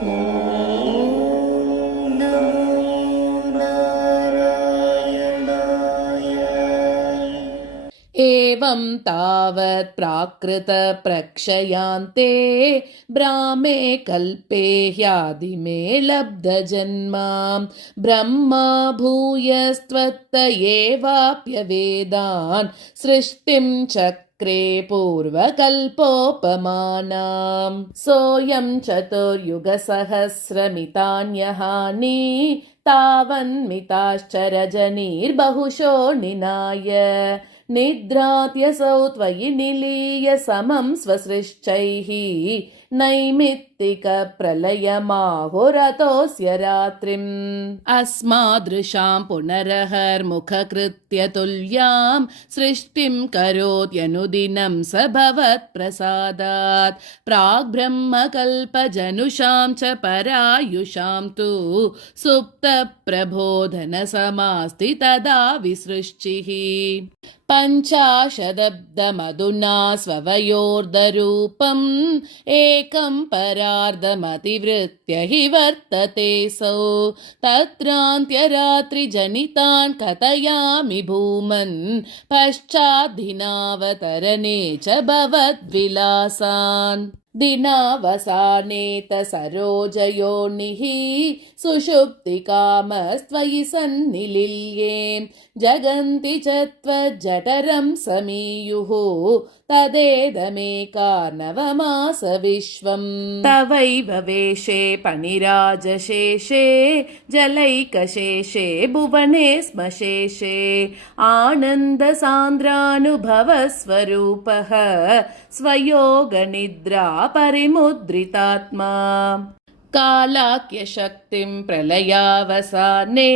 एवं तावत् प्राकृत प्रक्षयान्ते ब्राह्मे कल्पे ह्यादिमे लब्धजन्मा ब्रह्मा भूयस्त्वत्त एवाप्यवेदान् सृष्टिं चक्रे पूर्वकल्पोपमानाम् सोऽयं चतुर्युगसहस्रमितान्यहानि तावन्मिताश्चरजनीर्बहुशो निनाय निद्रात्यसौ त्वयि निलीय समं स्वसृष्टैः नैमित्तिकप्रलयमाहुरतोऽस्य रात्रिम् अस्मादृशां पुनरहर्मुखकृत्य तुल्यां सृष्टिं करोत्यनुदिनं स भवत्प्रसादात् प्राग्ब्रह्मकल्पजनुषां च परायुषां तु सुप्तप्रबोधनसमास्ति तदा विसृष्टिः पञ्चाशदब्दमधुना स्ववयोर्धरूपम् एकं परार्धमतिवृत्य हि वर्ततेऽसौ तत्रान्त्यरात्रिजनितान् कथयामि भूमन् पश्चाद्दिनावतरणे च भवद्विलासान् दिनावसानेत सरोजयोनिः सुषुप्तिकामस्त्वयि सन्निलीये जगन्ति च त्वज्जठरं समीयुः तदेदमेकार्णवमास विश्वम् तवैव वेशे पणिराजशेषे जलैकशेषे भुवने स्मशेषे आनन्दसान्द्रानुभवस्वरूपः स्वयोगनिद्रा परिमुद्रितात्मा कालाख्यशक्तिं प्रलयावसाने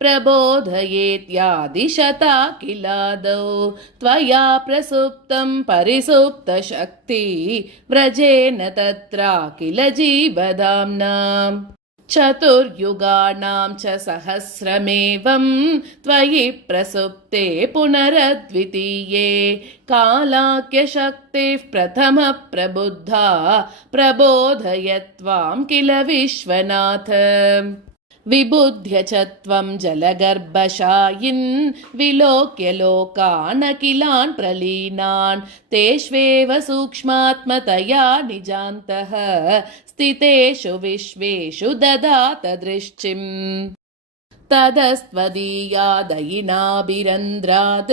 प्रबोधयेत्यादिशता किलादौ त्वया प्रसुप्तं परिसुप्तशक्ति व्रजेन तत्राखिल जीवधाम्नाम् चतुर्युगाणां च सहस्रमेवं त्वयि प्रसुप्ते पुनरद्वितीये कालाख्यशक्तिः प्रथमः प्रबुद्धा प्रबोधयत्वां किल विश्वनाथ विबुध्य च त्वं जलगर्भशायिन् विलोक्य लोकानखिलान् प्रलीनान् तेष्वेव सूक्ष्मात्मतया निजान्तः स्थितेषु विश्वेषु ददात दृष्टिम् तदस्त्वदीयादयिनाभिरन्ध्रात्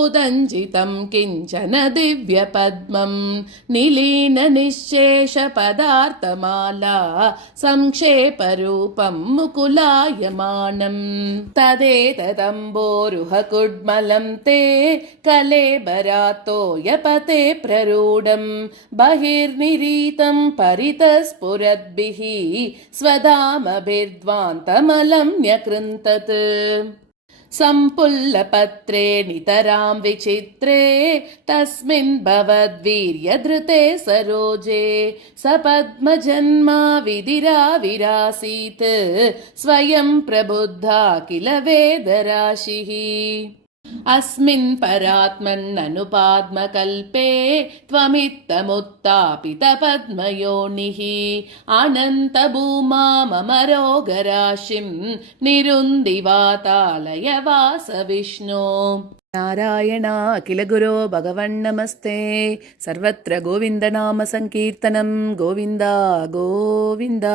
उदञ्जितं किञ्चन दिव्यपद्मं निलीननिःशेषपदार्थमाला संक्षेपरूपं मुकुलायमानम् तदेतदम्बोरुहकुड्मलं ते कलेबरात्तोयपते प्ररूढं बहिर्निरीतं परितस्फुरद्भिः स्वधामभिर्ध्वान्तमलं न्यकृन्तत् सम्पुल्लपत्रे नितरां विचित्रे तस्मिन् भवद्वीर्यधृते सरोजे सपद्मजन्मा विधिराविरासीत् स्वयं प्रबुद्धा किल वेदराशिः अस्मिन् परात्मन्ननुपाद्मकल्पे त्वमित्तमुत्तापितपद्मयोनिः अनन्तभूमाममरोगराशिं निरुन्दिवातालय वास विष्णो नारायण अखिलगुरो भगवन्नमस्ते सर्वत्र गोविन्दनाम संकीर्तनं गोविन्द गोविन्द।